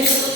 James